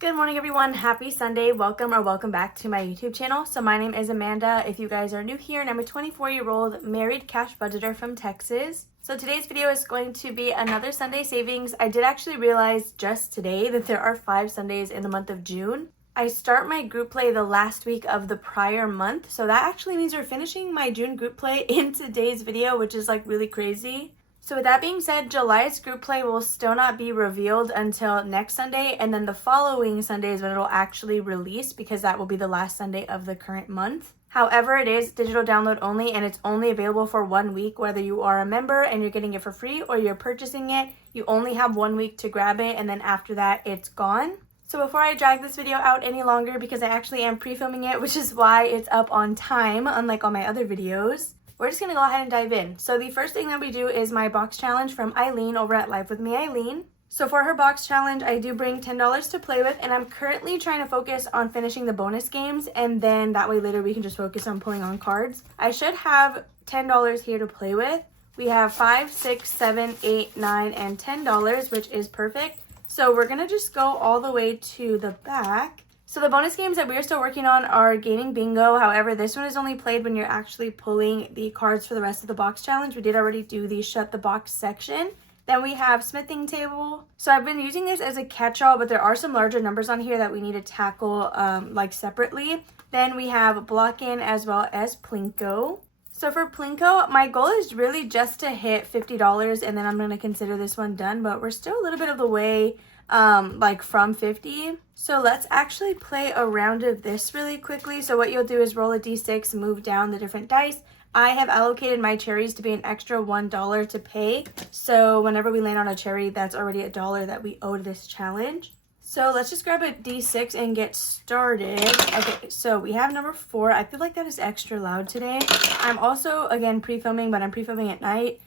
Good morning, everyone. Happy Sunday. Welcome back to my YouTube channel. So my name is Amanda. If you guys are new here, and I'm a 24-year-old married cash budgeter from Texas. So today's video is going to be another Sunday savings. I did actually realize just today that there are 5 Sundays in the month of June. I start my group play the last week of the prior month. So that actually means we're finishing my June group play in today's video, which is like really crazy. So with that being said, July's group play will still not be revealed until next Sunday, and then the following Sunday is when it'll actually release because that will be the last Sunday of the current month. However, it is digital download only, and it's only available for 1 week, whether you are a member and you're getting it for free or you're purchasing it. You only have 1 week to grab it, and then after that, it's gone. So before I drag this video out any longer, because I actually am pre-filming it, which is why it's up on time, unlike all my other videos, we're just going to go ahead and dive in. So the first thing that we do is my box challenge from Eileen over at Live With Me Eileen. So for her box challenge, I do bring $10 to play with, and I'm currently trying to focus on finishing the bonus games, and then that way later we can just focus on pulling on cards. I should have $10 here to play with. We have $5, $6, $7, $8, $9, and $10, which is perfect. So we're going to just go all the way to the back. So the bonus games that we're still working on are Gaming Bingo. However, this one is only played when you're actually pulling the cards for the rest of the box challenge. We did already do the Shut the Box section. Then we have Smithing Table. So I've been using this as a catch-all, but there are some larger numbers on here that we need to tackle like separately. Then we have Block In as well as Plinko. So for Plinko, my goal is really just to hit $50, and then I'm going to consider this one done, but we're still a little bit of the way like from 50. So let's actually play a round of this really quickly. So what you'll do is roll a d6, move down the different dice. I have allocated my cherries to be an extra $1 to pay. So whenever we land on a cherry, that's already $1 that we owe to this challenge. So let's just grab a d6 and get started. Okay, so we have number 4. I feel like that is extra loud today. I'm also, again, pre-filming, but I'm pre-filming at night.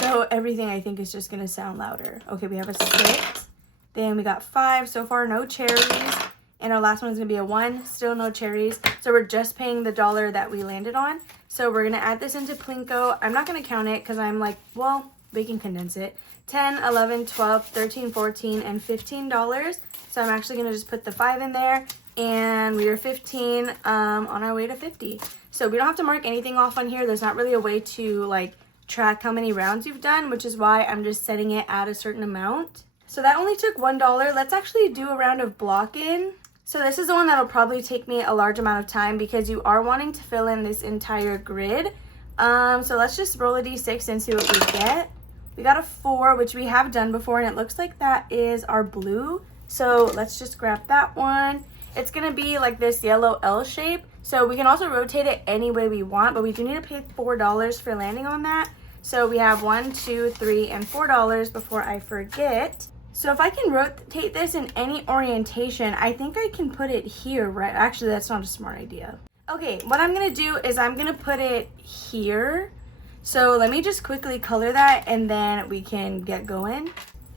So everything I think is just going to sound louder. Okay, we have a 6. Then we got 5. So far, no cherries. And our last one is going to be a 1. Still no cherries. So we're just paying the $1 that we landed on. So we're going to add this into Plinko. I'm not going to count it because I'm like, well, we can condense it. 10, 11, 12, 13, 14, and $15. So I'm actually going to just put the 5 in there. And we are 15 on our way to 50. So we don't have to mark anything off on here. There's not really a way to like track how many rounds you've done, which is why I'm just setting it at a certain amount. So that only took $1. Let's actually do a round of Block In. So this is the one that'll probably take me a large amount of time because you are wanting to fill in this entire grid. So let's just roll a d6 and see what we get. We got a 4, which we have done before, and it looks like that is our blue. So let's just grab that one. It's going to be like this yellow L shape. So we can also rotate it any way we want, but we do need to pay $4 for landing on that. So we have $1, $2, $3, and $4 before I forget. So if I can rotate this in any orientation, I think I can put it here, right? Actually, that's not a smart idea. Okay, what I'm going to do is I'm going to put it here. So let me just quickly color that, and then we can get going.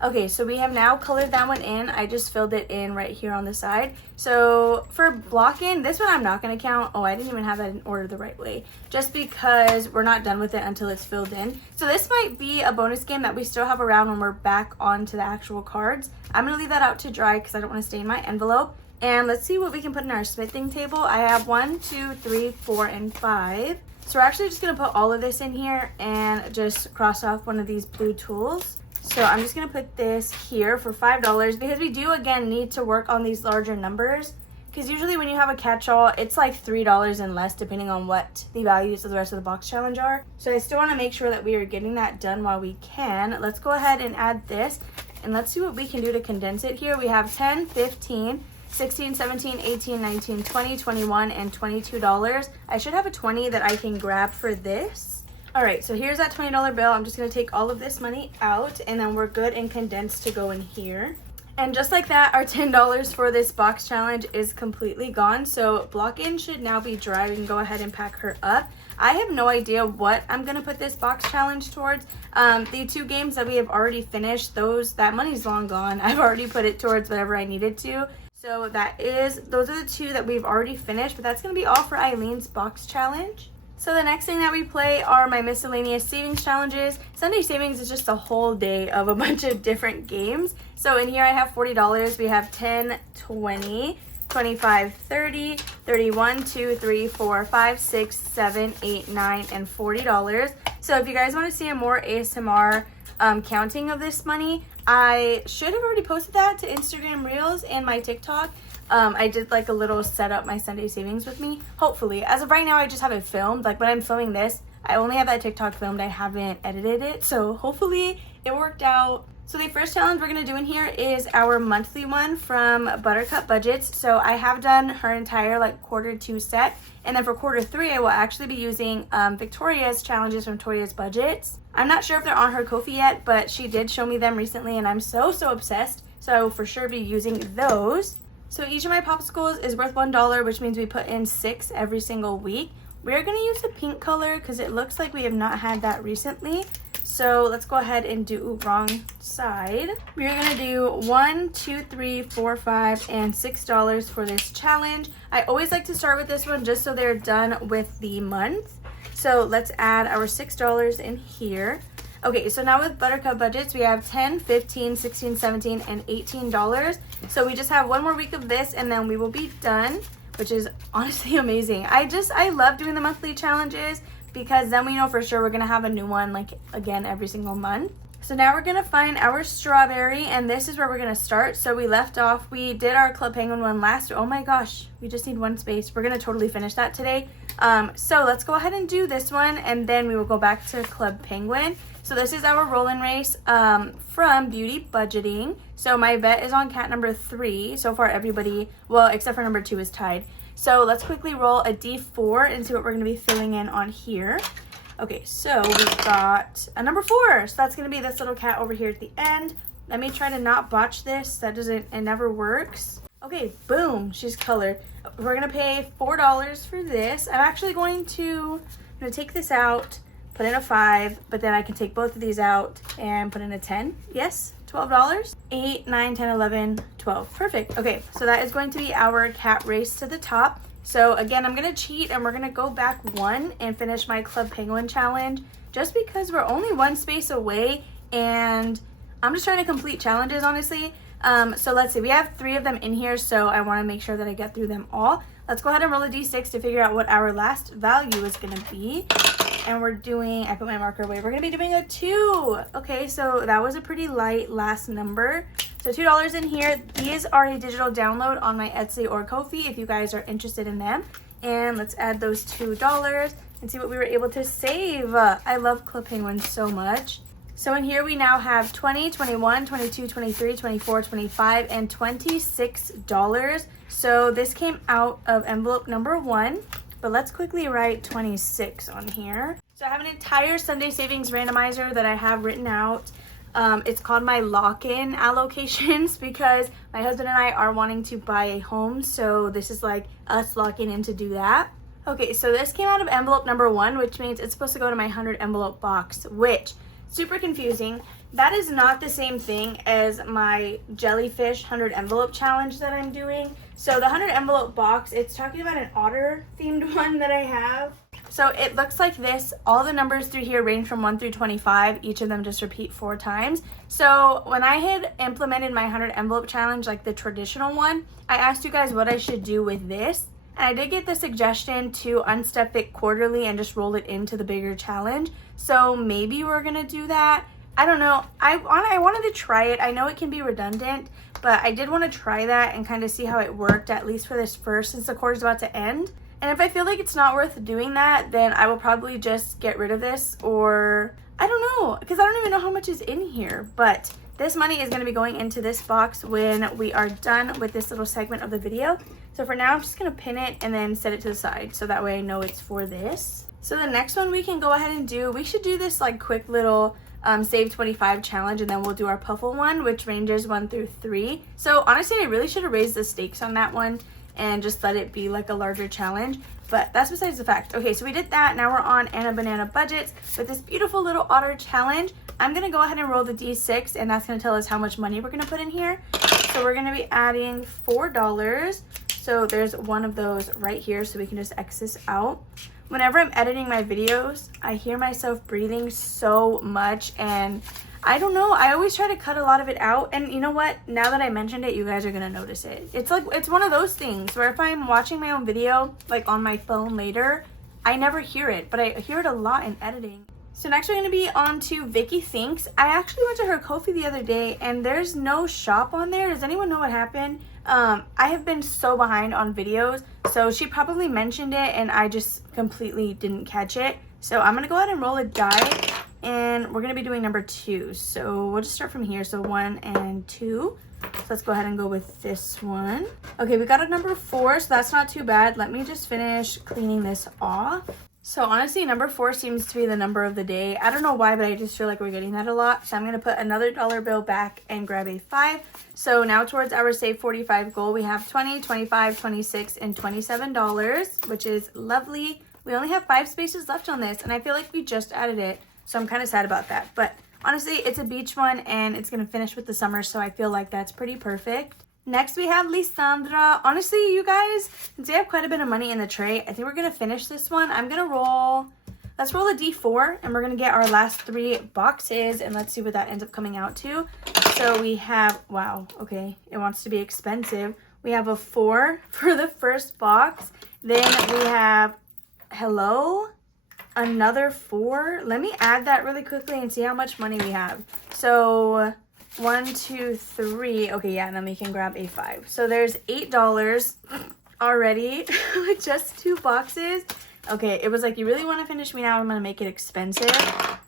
Okay, so we have now colored that one in. I just filled it in right here on the side. So for Block In, this one I'm not going to count. Oh, I didn't even have that in order the right way. Just because we're not done with it until it's filled in. So this might be a bonus game that we still have around when we're back onto the actual cards. I'm going to leave that out to dry because I don't want to stain my envelope. And let's see what we can put in our smithing table. I have 1, 2, 3, 4, and 5. So we're actually just going to put all of this in here and just cross off one of these blue tools. So I'm just going to put this here for $5 because we do, again, need to work on these larger numbers. Because usually when you have a catch-all, it's like $3 and less depending on what the values of the rest of the box challenge are. So I still want to make sure that we are getting that done while we can. Let's go ahead and add this. And let's see what we can do to condense it here. We have 10, 15, 16, 17, 18, 19, 20, 21, and $22. I should have a 20 that I can grab for this. All right, so here's that $20 bill. I'm just going to take all of this money out, and then we're good and condensed to go in here. And just like that, our $10 for this box challenge is completely gone. So Block In should now be dry. We can go ahead and pack her up. I have no idea what I'm going to put this box challenge towards. The 2 games that we have already finished, that money's long gone. I've already put it towards whatever I needed to. So those are the 2 that we've already finished, but that's going to be all for Eileen's box challenge. So the next thing that we play are my miscellaneous savings challenges. Sunday savings is just a whole day of a bunch of different games. So in here I have $40. We have 10, 20, 25, 30, 31, 2, 3, 4, 5, 6, 7, 8, 9, and $40. So if you guys want to see a more ASMR counting of this money, I should have already posted that to Instagram Reels and my TikTok. I did like a little set up my Sunday savings with me, hopefully. As of right now, I just have it filmed. Like when I'm filming this, I only have that TikTok filmed. I haven't edited it, so hopefully it worked out. So the first challenge we're going to do in here is our monthly one from Buttercup Budgets. So I have done her entire like quarter 2 set. And then for quarter 3, I will actually be using Victoria's challenges from Toya's Budgets. I'm not sure if they're on her Ko-fi yet, but she did show me them recently and I'm so obsessed. So I will for sure be using those. So each of my popsicles is worth $1, which means we put in 6 every single week. We're going to use the pink color because it looks like we have not had that recently. So let's go ahead and do wrong side. We're going to do 1, 2, 3, 4, 5, and $6 for this challenge. I always like to start with this one just so they're done with the month. So let's add our $6 in here. Okay, so now with Buttercup Budgets, we have 10, 15, 16, 17, and $18. So we just have one more week of this and then we will be done, which is honestly amazing. I love doing the monthly challenges because then we know for sure we're gonna have a new one like again every single month. So now we're gonna find our strawberry and this is where we're gonna start. So we left off, we did our Club Penguin one last, oh my gosh, we just need one space. We're gonna totally finish that today. So let's go ahead and do this one and then we will go back to Club Penguin. So this is our roll and race from Beauty Budgeting. So my bet is on cat number 3. So far everybody, well except for number 2 is tied. So let's quickly roll a D4 and see what we're going to be filling in on here. Okay, so we've got a number 4. So that's going to be this little cat over here at the end. Let me try to not botch this. It never works. Okay, boom, she's colored. We're going to pay $4 for this. I'm actually going to take this out, put in a 5, but then I can take both of these out and put in a 10. Yes, $12. 8, 9, 10, 11, 12. Perfect. Okay, so that is going to be our cat race to the top. So again, I'm going to cheat and we're going to go back 1 and finish my Club Penguin challenge just because we're only 1 space away and I'm just trying to complete challenges, honestly. So let's see, we have 3 of them in here, so I want to make sure that I get through them all. Let's go ahead and roll a d6 to figure out what our last value is going to be. And we're doing, I put my marker away, we're going to be doing a 2. Okay, so that was a pretty light last number. So $2 in here. These are a digital download on my Etsy or Ko-fi if you guys are interested in them. And let's add those $2 and see what we were able to save. I love Club Penguin so much. So in here we now have 20, 21, 22, 23, 24, 25, and $26. So this came out of envelope number 1. But let's quickly write 26 on here. So I have an entire Sunday savings randomizer that I have written out. It's called my lock-in allocations because my husband and I are wanting to buy a home. So this is like us locking in to do that. Okay, so this came out of envelope number 1, which means it's supposed to go to my 100 envelope box, which super confusing. That is not the same thing as my Jellyfish 100 envelope challenge that I'm doing. So the 100 envelope box, it's talking about an otter themed one that I have. So it looks like this. All the numbers through here range from 1 through 25. Each of them just repeat 4 times. So when I had implemented my 100 envelope challenge, like the traditional one, I asked you guys what I should do with this. And I did get the suggestion to unstep it quarterly and just roll it into the bigger challenge. So maybe we're going to do that. I don't know. I wanted to try it. I know it can be redundant, but I did want to try that and kind of see how it worked, at least for this first, since the quarter's about to end. And if I feel like it's not worth doing that, then I will probably just get rid of this, or I don't know, because I don't even know how much is in here. But this money is going to be going into this box when we are done with this little segment of the video. So for now, I'm just going to pin it and then set it to the side, so that way I know it's for this. So the next one we can go ahead and do, we should do this like quick little save 25 challenge, and then we'll do our puffle one, which ranges 1 through 3. So honestly, I really should have raised the stakes on that one and just let it be like a larger challenge, but that's besides the fact. Okay, so we did that. Now we're on Anna Banana Budgets with this beautiful little otter challenge. I'm gonna go ahead and roll the d6, and that's gonna tell us how much money we're gonna put in here. So we're gonna be adding $4. So there's one of those right here, so we can just X this out. whenever I'm editing my videos, I hear myself breathing so much, and I don't know, I always try to cut a lot of it out. And you know what? Now that I mentioned it, you guys are gonna notice it. It's like, it's one of those things where if I'm watching my own video, like on my phone later, I never hear it, but I hear it a lot in editing. So next we're gonna be on to Vicky Thinks. I actually went to her Ko-fi the other day and there's no shop on there. Does anyone know what happened? I have been so behind on videos, so she probably mentioned it and I just completely didn't catch it. So I'm gonna go ahead and roll a die, and we're gonna be doing number 2. So we'll just start from here. So 1 and 2. So let's go ahead and go with this one. Okay, we got a number 4, so that's not too bad. Let me just finish cleaning this off. So honestly, number 4 seems to be the number of the day. I don't know why, but I just feel like we're getting that a lot. So I'm going to put another dollar bill back and grab a 5. So now towards our save 45 goal, we have $20, $25, $26, and $27, which is lovely. We only have 5 spaces left on this, and I feel like we just added it. So I'm kind of sad about that. But honestly, it's a beach one, and it's going to finish with the summer, so I feel like that's pretty perfect. Next, we have Lisandra. Honestly, you guys, since we have quite a bit of money in the tray, I think we're going to finish this one. I'm going to roll, let's roll a D4, and we're going to get our last 3 boxes, and let's see what that ends up coming out to. So we have, wow, okay, it wants to be expensive. We have a 4 for the first box. Then we have, hello, another 4. Let me add that really quickly and see how much money we have. So 1, 2, 3. Okay, yeah, and then we can grab a 5. So there's $8 already with just 2 boxes. Okay, it was like, you really want to finish me now? I'm going to make it expensive.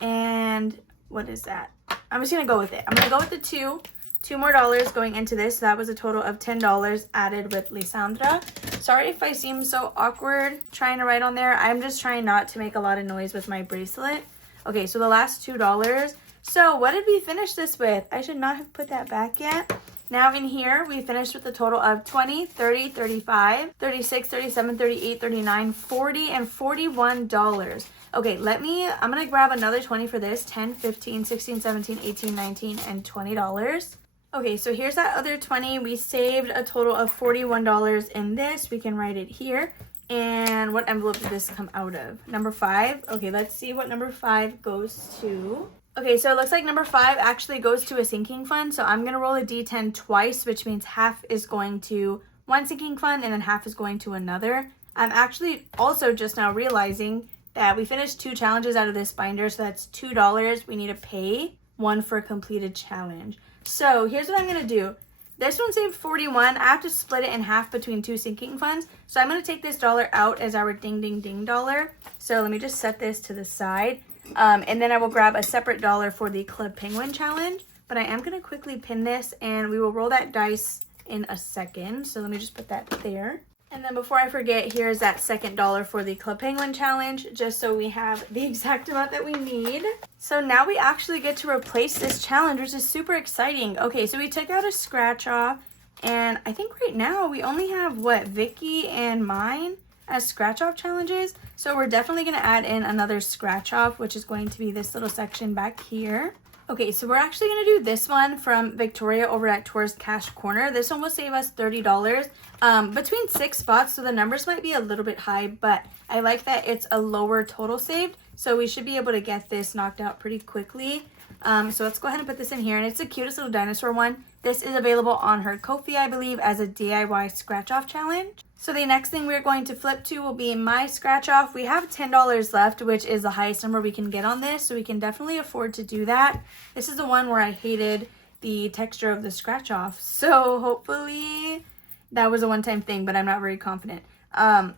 And what is that? I'm just going to go with it. I'm going to go with the 2. $2 more going into this. So that was a total of $10 added with Lisandra. Sorry if I seem so awkward trying to write on there. I'm just trying not to make a lot of noise with my bracelet. Okay, so the last $2. So what did we finish this with? I should not have put that back yet. Now in here, we finished with a total of 20, 30, 35, 36, 37, 38, 39, 40, and $41. Okay, I'm going to grab another 20 for this. 10, 15, 16, 17, 18, 19, and $20. Okay, so here's that other 20. We saved a total of $41 in this. We can write it here. And what envelope did this come out of? Number 5. Okay, let's see what number 5 goes to. Okay, so it looks like number 5 actually goes to a sinking fund. So I'm going to roll a D10 twice, which means half is going to one sinking fund and then half is going to another. I'm actually also just now realizing that we finished 2 challenges out of this binder. So that's $2 we need to pay, 1 for a completed challenge. So here's what I'm going to do. This one saved 41. I have to split it in half between 2 sinking funds. So I'm going to take this dollar out as our ding, ding, ding dollar. So let me just set this to the side. And then I will grab a separate dollar for the Club Penguin challenge. But I am going to quickly pin this and we will roll that dice in a second. So let me just put that there. And then before I forget, here's that second dollar for the Club Penguin challenge, just so we have the exact amount that we need. So now we actually get to replace this challenge, which is super exciting. Okay, so we took out a scratch off, and I think right now we only have, what, Vicky and mine as scratch off challenges. So we're definitely going to add in another scratch off, which is going to be this little section back here. Okay, so we're actually going to do this one from Victoria over at Tourist Cash Corner. This one will save us $30 between 6 spots, so the numbers might be a little bit high, but I like that it's a lower total saved, so we should be able to get this knocked out pretty quickly. So let's go ahead and put this in here, and it's the cutest little dinosaur one. This is available on her Ko-fi, I believe, as a DIY scratch-off challenge. So the next thing we're going to flip to will be my scratch-off. We have $10 left, which is the highest number we can get on this, so we can definitely afford to do that. This is the one where I hated the texture of the scratch-off, so hopefully that was a one-time thing, but I'm not very confident.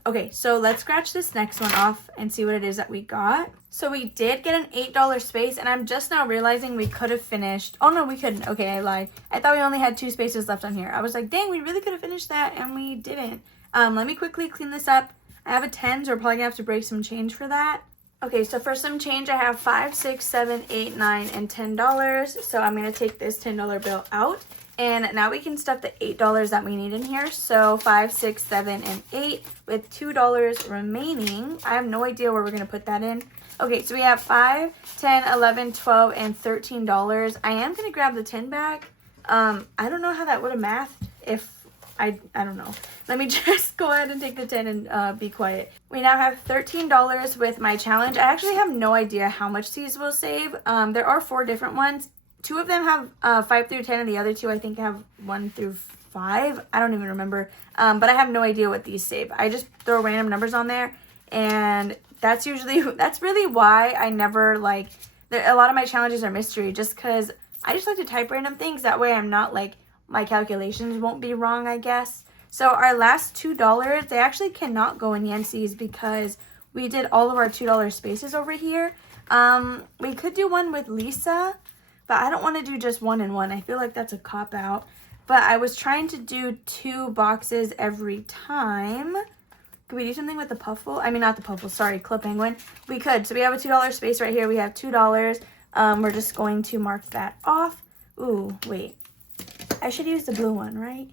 Okay, so let's scratch this next one off and see what it is that we got. So we did get an $8 space, and I'm just now realizing we could have finished. Oh no, we couldn't. Okay, I lied. I thought we only had 2 spaces left on here. I was like, dang, we really could have finished that, and we didn't. Let me quickly clean this up. I have a 10, so we're probably gonna have to break some change for that. Okay, so for some change, I have $5, $6, $7, $8, $9, and $10. So I'm gonna take this $10 bill out. And now we can stuff the $8 that we need in here. So 5, 6, 7, and 8 with $2 remaining. I have no idea where we're going to put that in. Okay, so we have 5, 10, 11, 12, and $13. I am going to grab the 10 back. I don't know how that would have mathed if I don't know. Let me just go ahead and take the 10 and be quiet. We now have $13 with my challenge. I actually have no idea how much these will save. There are 4 different ones. 2 of them have 5 through 10 and the other 2 I think have 1 through 5. I don't even remember. But I have no idea what these save. I just throw random numbers on there, and that's really why I never like, a lot of my challenges are mystery, just because I just like to type random things. That way I'm not like, my calculations won't be wrong, I guess. So our last $2, they actually cannot go in Yancey's because we did all of our $2 spaces over here. We could do one with Lisa, but I don't want to do just 1 and 1. I feel like that's a cop-out. But I was trying to do 2 boxes every time. Could we do something with the Puffle? I mean, not the Puffle, sorry, Club Penguin. We could. So we have a $2 space right here. We have $2. We're just going to mark that off. Ooh, wait. I should use the blue one, right?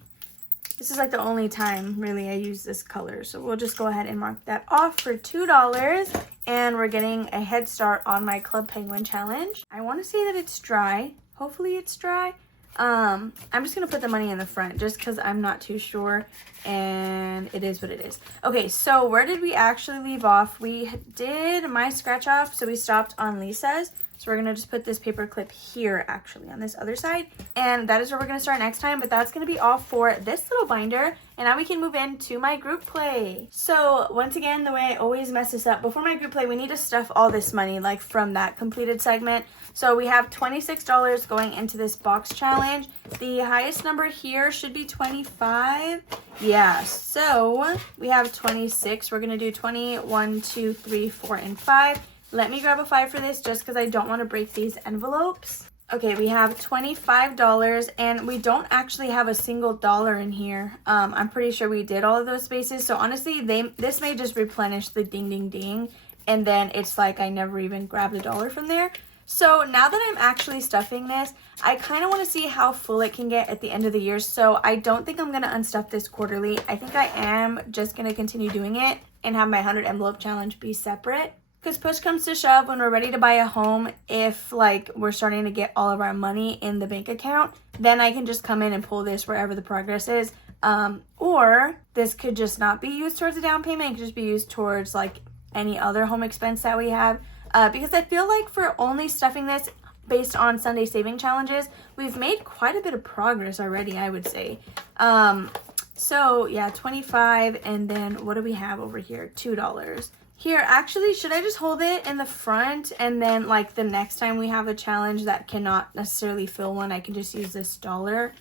This is like the only time really I use this color. So we'll just go ahead and mark that off for $2. And we're getting a head start on my Club Penguin challenge. I want to say that it's dry. Hopefully it's dry. I'm just going to put the money in the front just because I'm not too sure. And it is what it is. Okay, so where did we actually leave off? We did my scratch off. So we stopped on Lisa's. So we're going to just put this paper clip here, actually, on this other side. And that is where we're going to start next time. But that's going to be all for this little binder. And now we can move into my group play. So once again, the way I always mess this up, before my group play, we need to stuff all this money, like from that completed segment. So we have $26 going into this box challenge. The highest number here should be 25. Yeah, so we have 26. We're going to do 20, 1, 2, 3, 4, and 5. Let me grab a 5 for this just because I don't want to break these envelopes. Okay, we have $25 and we don't actually have a single dollar in here. I'm pretty sure we did all of those spaces. So honestly, this may just replenish the ding, ding, ding. And then it's like I never even grabbed a dollar from there. So now that I'm actually stuffing this, I kind of want to see how full it can get at the end of the year. So I don't think I'm going to unstuff this quarterly. I think I am just going to continue doing it and have my 100 envelope challenge be separate. Because push comes to shove, when we're ready to buy a home, if like we're starting to get all of our money in the bank account, then I can just come in and pull this wherever the progress is. Or this could just not be used towards a down payment. It could just be used towards like any other home expense that we have. Because I feel like for only stuffing this based on Sunday saving challenges, we've made quite a bit of progress already, I would say. So yeah, 25, and then what do we have over here? $2. Here, actually, should I just hold it in the front and then like the next time we have a challenge that cannot necessarily fill one, I can just use this dollar?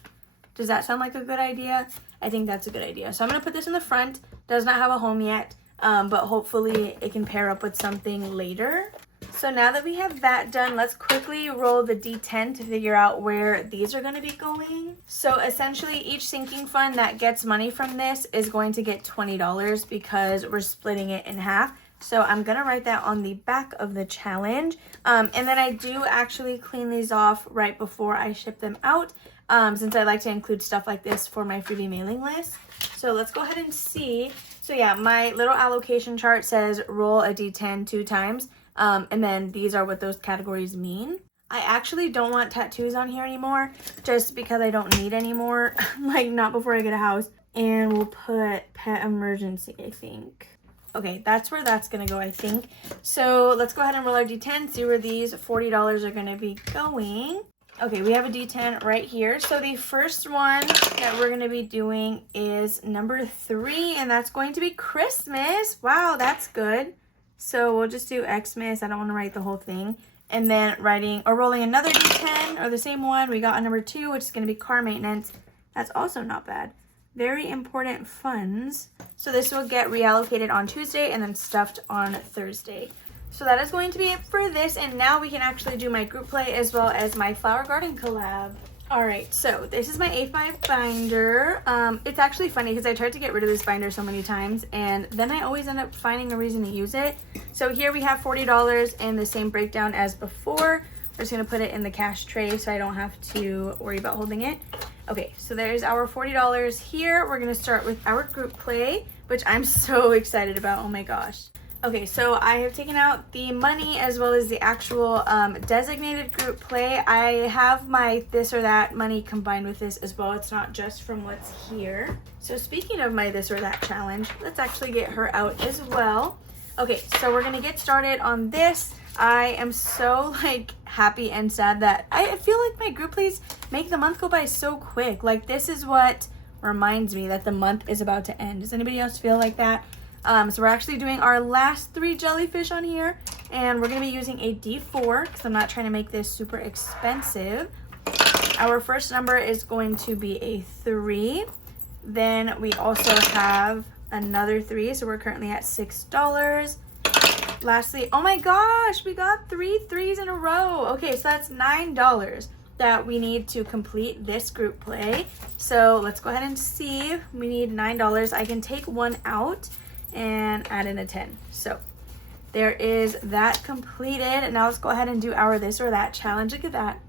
Does that sound like a good idea? I think that's a good idea. So I'm going to put this in the front. Does not have a home yet, but hopefully it can pair up with something later. So now that we have that done, let's quickly roll the D10 to figure out where these are going to be going. So essentially each sinking fund that gets money from this is going to get $20 because we're splitting it in half. So I'm going to write that on the back of the challenge. And then I do actually clean these off right before I ship them out, since I like to include stuff like this for my freebie mailing list. So let's go ahead and see. So yeah, my little allocation chart says roll a D10 2 times. And then these are what those categories mean. I actually don't want tattoos on here anymore, just because I don't need any more, like not before I get a house. And we'll put pet emergency, I think. Okay, that's where that's going to go, I think. So let's go ahead and roll our D10, see where these $40 are going to be going. Okay, we have a D10 right here. So the first one that we're going to be doing is number 3, and that's going to be Christmas. Wow, that's good. So we'll just do Xmas. I don't want to write the whole thing. And then rolling another D10, or the same one, we got a number 2, which is going to be car maintenance. That's also not bad. Very important funds. So this will get reallocated on Tuesday and then stuffed on Thursday. So that is going to be it for this. And now we can actually do my group play as well as my flower garden collab. All right, so this is my A5 binder. It's actually funny because I tried to get rid of this binder so many times and then I always end up finding a reason to use it. So here we have $40 and the same breakdown as before. We're just gonna put it in the cash tray so I don't have to worry about holding it. Okay, so there's our $40 here. We're gonna start with our group play, which I'm so excited about, oh my gosh. Okay, so I have taken out the money as well as the actual designated group play. I have my this or that money combined with this as well. It's not just from what's here. So speaking of my this or that challenge, let's actually get her out as well. Okay, so we're gonna get started on this. I am so like happy and sad that I feel like my group plays make the month go by so quick. Like this is what reminds me that the month is about to end. Does anybody else feel like that? So we're actually doing our last 3 jellyfish on here, and we're going to be using a D4 because I'm not trying to make this super expensive. Our first number is going to be a 3. Then we also have another 3, so we're currently at $6. Lastly, oh my gosh, we got 3 3s in a row. Okay, so that's $9 that we need to complete this group play. So let's go ahead and see. We need $9. I can take 1 out and add in a 10. So there is that completed. And now let's go ahead and do our this or that challenge. Look at that.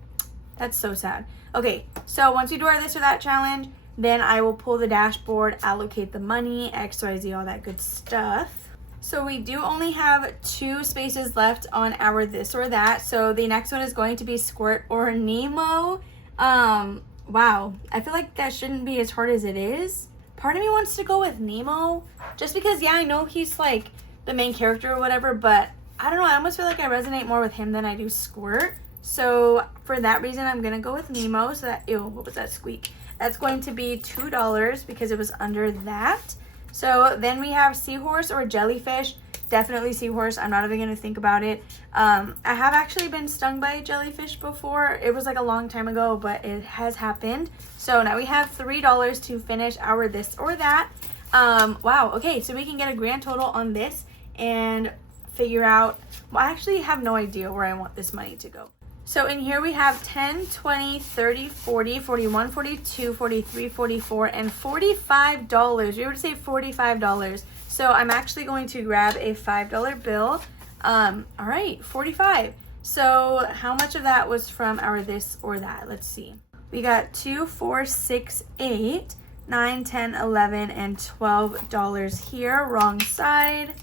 That's so sad. Okay, so once we do our this or that challenge, then I will pull the dashboard, allocate the money, XYZ, all that good stuff. So we do only have 2 spaces left on our this or that. So the next one is going to be Squirt or Nemo. Wow, I feel like that shouldn't be as hard as it is. Part of me wants to go with Nemo just because, yeah, I know he's like the main character or whatever, but I don't know, I almost feel like I resonate more with him than I do Squirt. So for that reason, I'm gonna go with Nemo. So that, ew, what was that squeak? That's going to be $2 because it was under that. So then we have Seahorse or Jellyfish. Definitely Seahorse. I'm not even gonna think about it. I have actually been stung by a jellyfish before. It was like a long time ago, but it has happened. So now we have $3 to finish our this or that. Wow, okay, so we can get a grand total on this and figure out, well, I actually have no idea where I want this money to go. So in here we have 10, 20, 30, 40, 41, 42, 43, 44, and $45. We were to say $45. So I'm actually going to grab a $5 bill. All right, 45. So how much of that was from our this or that? Let's see. We got 2, 4, 6, 8, 9, 10, 11, and $12 here. Wrong side.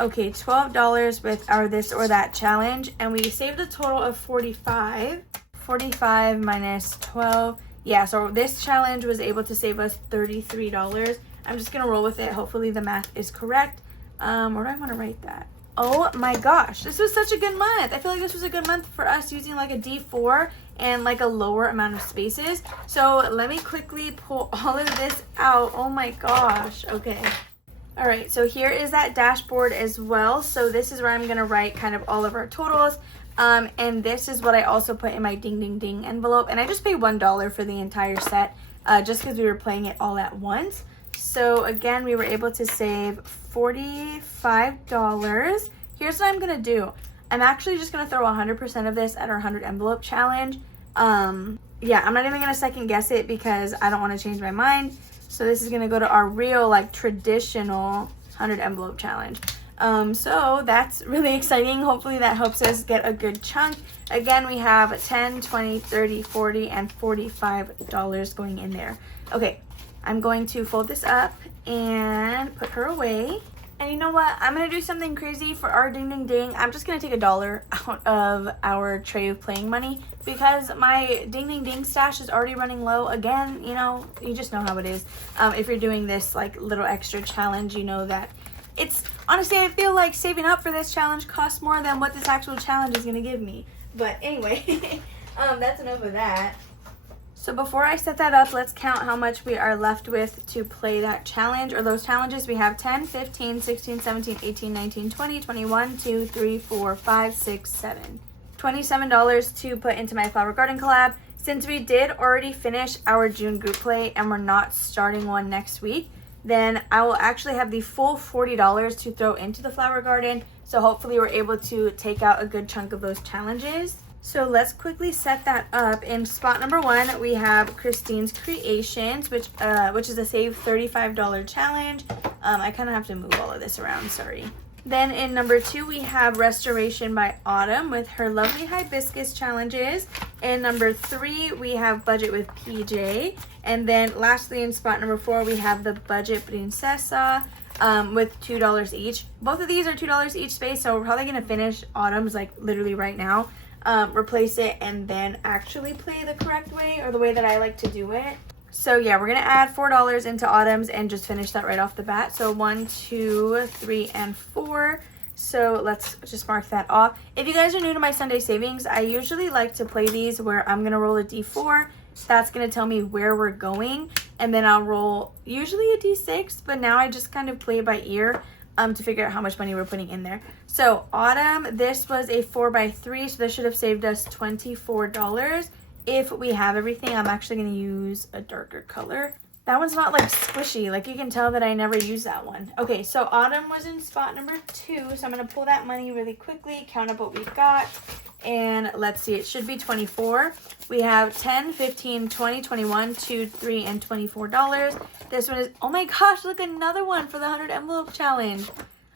Okay, $12 with our this or that challenge, and we saved a total of 45. 45 minus 12. Yeah, so this challenge was able to save us $33. I'm just gonna roll with it. Hopefully the math is correct. Where do I want to write that? Oh my gosh, this was such a good month. I feel like this was a good month for us using like a D4 and like a lower amount of spaces. So let me quickly pull all of this out. Oh my gosh. Okay. All right, so here is that dashboard as well. So this is where I'm gonna write kind of all of our totals. And this is what I also put in my ding ding ding envelope. And I just paid $1 for the entire set just because we were playing it all at once. So again, we were able to save $45. Here's what I'm gonna do. I'm actually just gonna throw 100% of this at our 100 envelope challenge. Yeah, I'm not even gonna second guess it because I don't wanna change my mind. So this is gonna go to our real, like, traditional 100 envelope challenge. So that's really exciting. Hopefully that helps us get a good chunk. Again, we have 10, 20, 30, 40, and $45 going in there. Okay, I'm going to fold this up and put her away. And you know what? I'm gonna do something crazy for our ding ding ding. I'm just gonna take $1 out of our tray of playing money because my ding ding ding stash is already running low again. You know, you just know how it is. If you're doing this like little extra challenge, you know that it's honestly, I feel like saving up for this challenge costs more than what this actual challenge is gonna give me. But anyway, that's enough of that. So before I set that up, let's count how much we are left with to play that challenge or those challenges. We have 10, 15, 16, 17, 18, 19, 20, 21, 2, 3, 4, 5, 6, 7. $27 to put into my flower garden collab. Since we did already finish our June group play and we're not starting one next week, then I will actually have the full $40 to throw into the flower garden. So hopefully we're able to take out a good chunk of those challenges. So let's quickly set that up. In spot number 1, we have Christine's Creations, which is a save $35 challenge. I kind of have to move all of this around, sorry. Then in number 2, we have Restoration by Autumn with her lovely hibiscus challenges. In number 3, we have Budget with PJ. And then lastly, in spot number 4, we have the Budget Princesa. with $2 each. Both of these are $2 each space, so we're probably gonna finish Autumn's like literally right now, replace it, and then actually play the correct way, or the way that I like to do it. So yeah, we're gonna add $4 into Autumn's and just finish that right off the bat. So 1, 2, 3, and 4. So let's just mark that off. If you guys are new to my Sunday savings, I usually like to play these where I'm gonna roll a D4. That's gonna tell me where we're going, and then I'll roll usually a D6, but now I just kind of play it by ear to figure out how much money we're putting in there. So Autumn, this was a 4x3, so this should have saved us $24. If we have everything, I'm actually going to use a darker color. That one's not like squishy. Like you can tell that I never use that one. Okay, so Autumn was in spot number 2. So I'm going to pull that money really quickly, count up what we've got. And let's see, it should be 24. We have 10, 15, 20, 21, 2, 3, and $24. This one is, oh my gosh, look, another one for the 100 envelope challenge.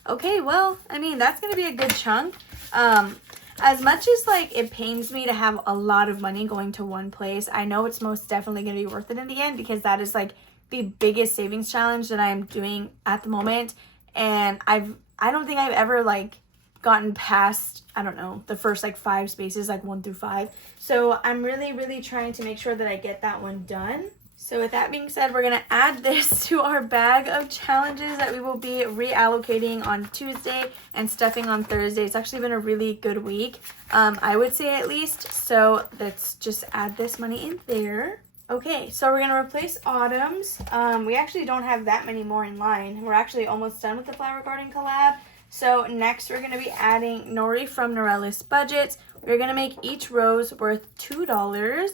Okay, well, I mean, that's going to be a good chunk. As much as like it pains me to have a lot of money going to one place, I know it's most definitely going to be worth it in the end, because that is like the biggest savings challenge that I am doing at the moment. And I don't think I've ever like gotten past, I don't know, the first like 5 spaces, like 1 through 5. So I'm really trying to make sure that I get that one done. So with that being said, we're going to add this to our bag of challenges that we will be reallocating on Tuesday and stuffing on Thursday. It's actually been a really good week, I would say, at least. So let's just add this money in there. Okay, so we're going to replace Autumn's. We actually don't have that many more in line. We're actually almost done with the Flower Garden collab. So next we're going to be adding Nori from Norellis Budgets. We're going to make each rose worth $2.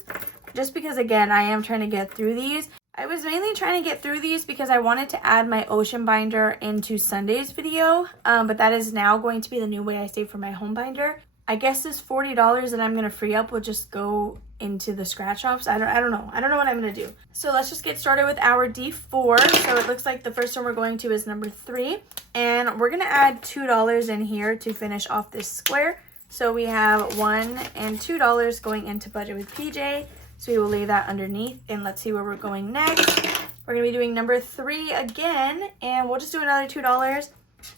Just because, again, I am trying to get through these. I was mainly trying to get through these because I wanted to add my ocean binder into Sunday's video. But that is now going to be the new way I save for my home binder. I guess this $40 that I'm going to free up will just go into the scratch offs. I don't know. I don't know what I'm going to do. So let's just get started with our D4. So it looks like the first one we're going to is number 3. And we're going to add $2 in here to finish off this square. So we have $1 and $2 going into Budget with PJ. So we will leave that underneath, and let's see where we're going next. We're going to be doing number 3 again, and we'll just do another $2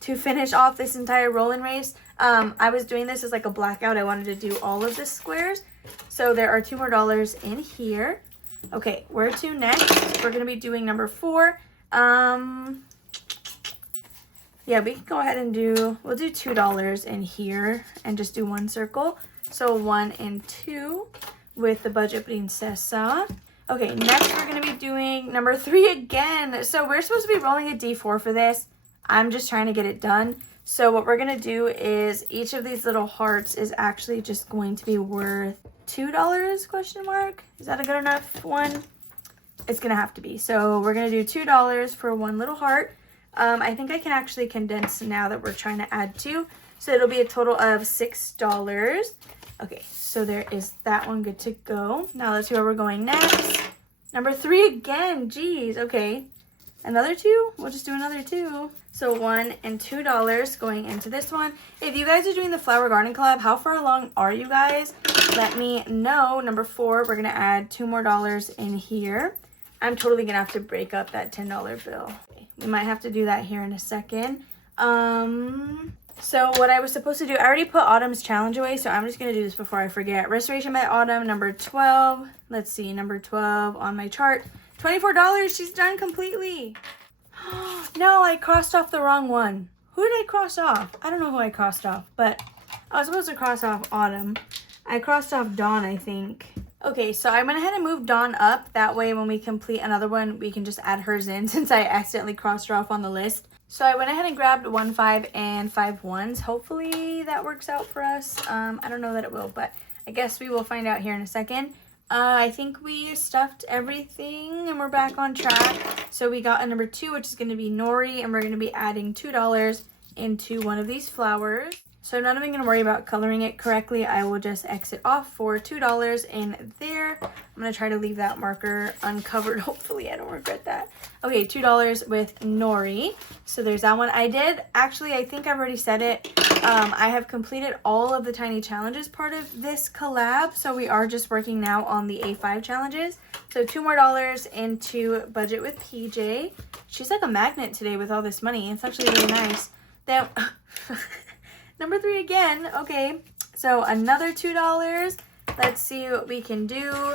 to finish off this entire roll-in race. I was doing this as like a blackout. I wanted to do all of the squares. So there are $2 more in here. Okay, where to next? We're going to be doing number 4. Yeah, we can go ahead and we'll do $2 in here and just do 1 circle. So 1 and 2. With the Budget Princesa. Okay, next we're going to be doing number 3 again. So we're supposed to be rolling a D4 for this. I'm just trying to get it done. So what we're going to do is each of these little hearts is actually just going to be worth $2 question mark. Is that a good enough one? It's going to have to be. So we're going to do $2 for 1 little heart. I think I can actually condense now that we're trying to add 2. So it'll be a total of $6. Okay, so there is that one good to go. Now let's see where we're going next. Number 3 again. Jeez, okay. Another 2? We'll just do another 2. So $1 and $2 going into this one. If you guys are doing the Flower Garden collab, how far along are you guys? Let me know. Number 4, we're going to add $2 more in here. I'm totally going to have to break up that $10 bill. Okay, we might have to do that here in a second. So what I was supposed to do, I already put Autumn's challenge away, so I'm just going to do this before I forget. Restoration by Autumn, number 12. Let's see, number 12 on my chart. $24, she's done completely. No, I crossed off the wrong one. Who did I cross off? I don't know who I crossed off, but I was supposed to cross off Autumn. I crossed off Dawn, I think. Okay, so I went ahead and moved Dawn up. That way when we complete another one, we can just add hers in since I accidentally crossed her off on the list. So I went ahead and grabbed 1 5 and 5 1s. Hopefully that works out for us. I don't know that it will, but I guess we will find out here in a second. I think we stuffed everything and we're back on track. So we got a number 2, which is going to be Nori, and we're going to be adding $2 into one of these flowers. So I'm not even going to worry about coloring it correctly. I will just exit off for $2 in there. I'm going to try to leave that marker uncovered. Hopefully I don't regret that. Okay, $2 with Nori. So there's that one. I think I've already said it. I have completed all of the tiny challenges part of this collab. So we are just working now on the A5 challenges. So $2 more into Budget with PJ. She's like a magnet today with all this money. It's actually really nice. Then number 3 again. Okay, so another $2. Let's see what we can do.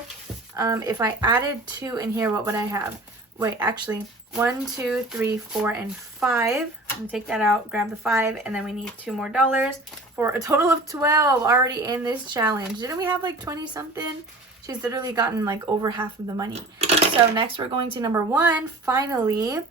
If I added 2 in here, what would I have? Wait, actually, 1, 2, 3, 4, and 5. I'm gonna take that out, grab the 5, and then we need $2 more for a total of 12 already in this challenge. Didn't we have like 20 something? She's literally gotten like over half of the money. So next we're going to number 1. Finally,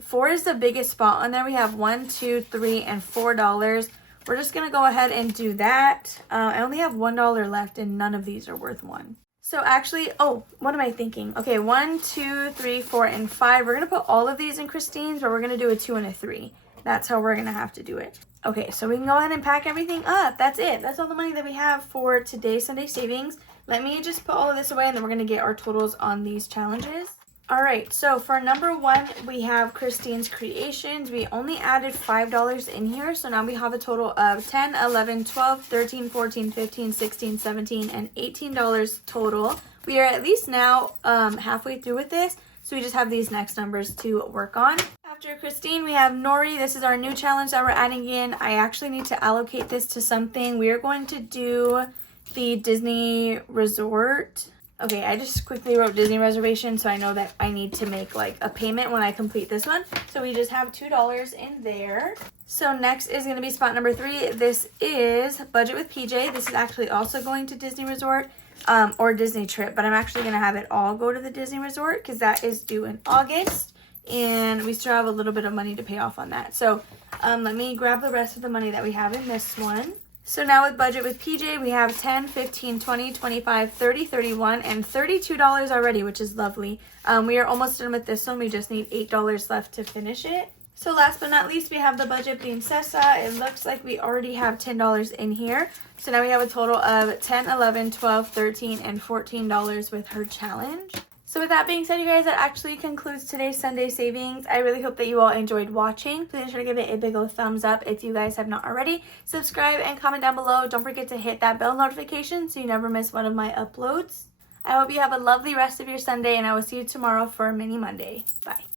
4 is the biggest spot on there. We have 1, 2, 3, and $4. We're just gonna go ahead and do that. I only have $1 left, and none of these are worth 1. So actually, oh, what am I thinking? Okay, 1, 2, 3, 4, and 5. We're gonna put all of these in Christine's, but we're gonna do a 2 and a 3. That's how we're gonna have to do it. Okay, so we can go ahead and pack everything up. That's it. That's all the money that we have for today's Sunday savings. Let me just put all of this away, and then we're gonna get our totals on these challenges. All right, so for number 1, we have Christine's Creations. We only added $5 in here, so now we have a total of $10, $11, $12, $13, $14, $15, $16, $17, and $18 total. We are at least now halfway through with this, so we just have these next numbers to work on. After Christine, we have Nori. This is our new challenge that we're adding in. I actually need to allocate this to something. We are going to do the Disney Resort. Okay, I just quickly wrote Disney reservation, so I know that I need to make like a payment when I complete this one. So we just have $2 in there. So next is going to be spot number 3. This is Budget with PJ. This is actually also going to Disney Resort or Disney Trip, but I'm actually going to have it all go to the Disney Resort because that is due in August, and we still have a little bit of money to pay off on that. So let me grab the rest of the money that we have in this one. So now with Budget with PJ, we have 10, 15, 20, 25, 30, 31, and $32 already, which is lovely. We are almost done with this one. We just need $8 left to finish it. So last but not least, we have the Budget Princesa. It looks like we already have $10 in here. So now we have a total of 10, 11, 12, 13, and $14 with her challenge. So with that being said, you guys, that actually concludes today's Sunday savings. I really hope that you all enjoyed watching. Please make sure to give it a big old thumbs up if you guys have not already. Subscribe and comment down below. Don't forget to hit that bell notification so you never miss one of my uploads. I hope you have a lovely rest of your Sunday, and I will see you tomorrow for Mini Monday. Bye.